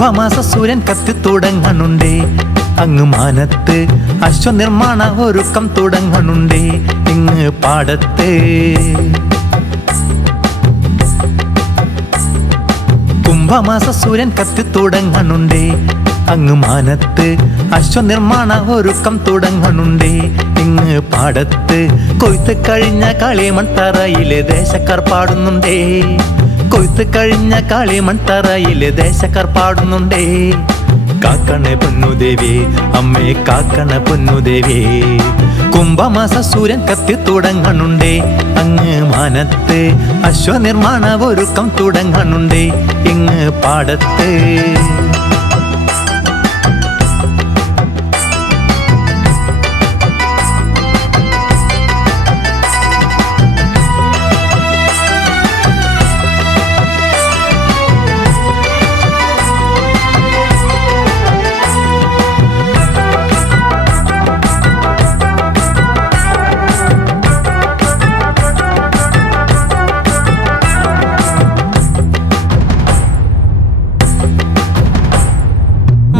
കുംഭമാസ സൂര്യൻ കത്തി തുടങ്ങണുണ്ടേ, അങ്ങ് മാനത്ത് അശ്വനിർമ്മാണ ഒരുക്കം തുടങ്ങണുണ്ടേ, ഇങ്ങ് പാടത്ത്. കുംഭമാസ സൂര്യൻ കത്തി തുടങ്ങണുണ്ടേ, അങ്ങ് മാനത്ത് അശ്വനിർമ്മാണ ഒരുക്കം തുടങ്ങണുണ്ടേ, ഇങ്ങ് പാടത്ത്. കൊയ്ത്ത് കഴിഞ്ഞ കളിമൺതറയിലെ ദേശക്കാർ പാടുന്നുണ്ടേ, കൊയ്ത്ത് കഴിഞ്ഞ കളിമൺതറയിലെ ദേശക്കാർ പാടുന്നുണ്ടേ. കാക്കണ പൊന്നുദേവി അമ്മേ കാക്കണ പൊന്നുദേവി, കുംഭമാസ സൂര്യൻ കത്തി തുടങ്ങണുണ്ടേ, അങ്ങ് മാനത്ത് അശ്വനിർമ്മാണ ഒരുക്കം തുടങ്ങണുണ്ടേ, ഇങ്ങ് പാടത്ത്.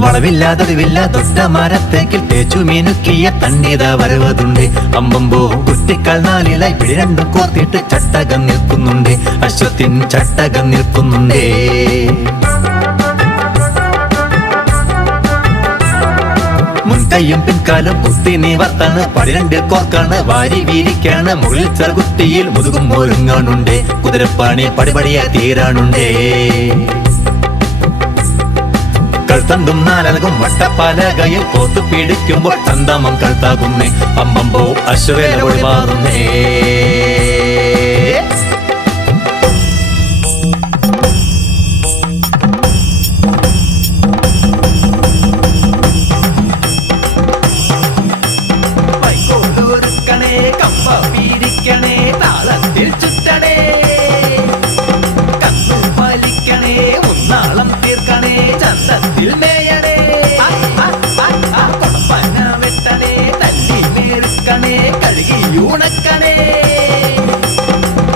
വളവില്ലാതൊടിവില്ലാതൊട്ട മരത്തേക്കിൽ തേച്ചു മീനുക്കിയ തണ്ണീത വരുവതുണ്ട്. അമ്പമ്പോ കുറ്റികൾ നാലിലായി പിടി രണ്ടും കോർത്തിട്ട് ചട്ടകം നിൽക്കുന്നുണ്ട്, അശ്വത്തിൻ ചട്ടകം നിൽക്കുന്നുണ്ടേ. മുൻകൈയും പിൻകാലും കുത്തി നിവർത്താന് പടിരണ്ടിൽ കോർക്കാണ് വാരി വീരിക്കാണ്. മുകളിൽ ചെറുകുട്ടിയിൽ മുതുകും ഒരുങ്ങാനുണ്ട്, കുതിരപ്പാണി പടിപടിയാ തീരാനുണ്ടേ. കഴുത്തണ്ടും നാലകും വട്ടപ്പാലകയിൽ കോത്തു പിടിക്കുമ്പോൾ ചന്ദമം കഴുത്താകുന്നേ, അമ്പമ്പോ അശ്വവേല ഒഴിവാറുന്നേ. വൈക്കോലൊരുക്കണേ കമ്പ പീരിക്കണേ താളത്തിൽ ചുറ്റണേ, കന്നു വലിക്കണേ ഉന്നാളം തീർക്കണേ ചന്തത്തിൽ മേയണേ. കൊടപ്പന വെട്ടണേ തല്ലി മേറുക്കണേ കഴുകിയൂണക്കണേ,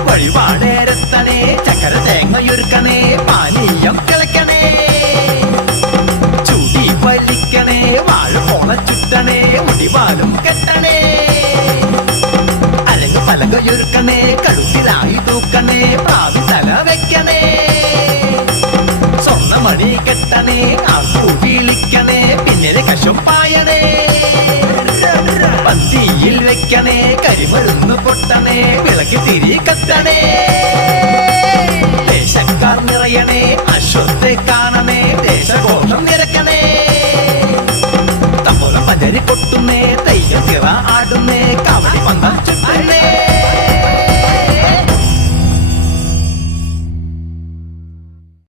വഴിപാടേരത്തണേ ചക്കര തേങ്ങയൊരുക്കണേ പാനീയം കിളക്കണേ. ചൂടി വലിക്കണേ വാഴ പോണ ചുറ്റണേ മുടിവാലും കെട്ടണേ. അലങ്ങ് പലകയൊരുക്കണേ കഴുത്തിലായി തൂക്കണേ പ്രാവി തല വെക്കണേ. സ്വർണ്ണമണി കെട്ടണേ ആക്കു വിളിക്കണേ പിന്നിലെ കശം പായണേ. പന്തിയിൽ വെക്കണേ കരിമരുന്ന് പൊട്ടണേ വിളക്ക് തിരി കത്തണേ.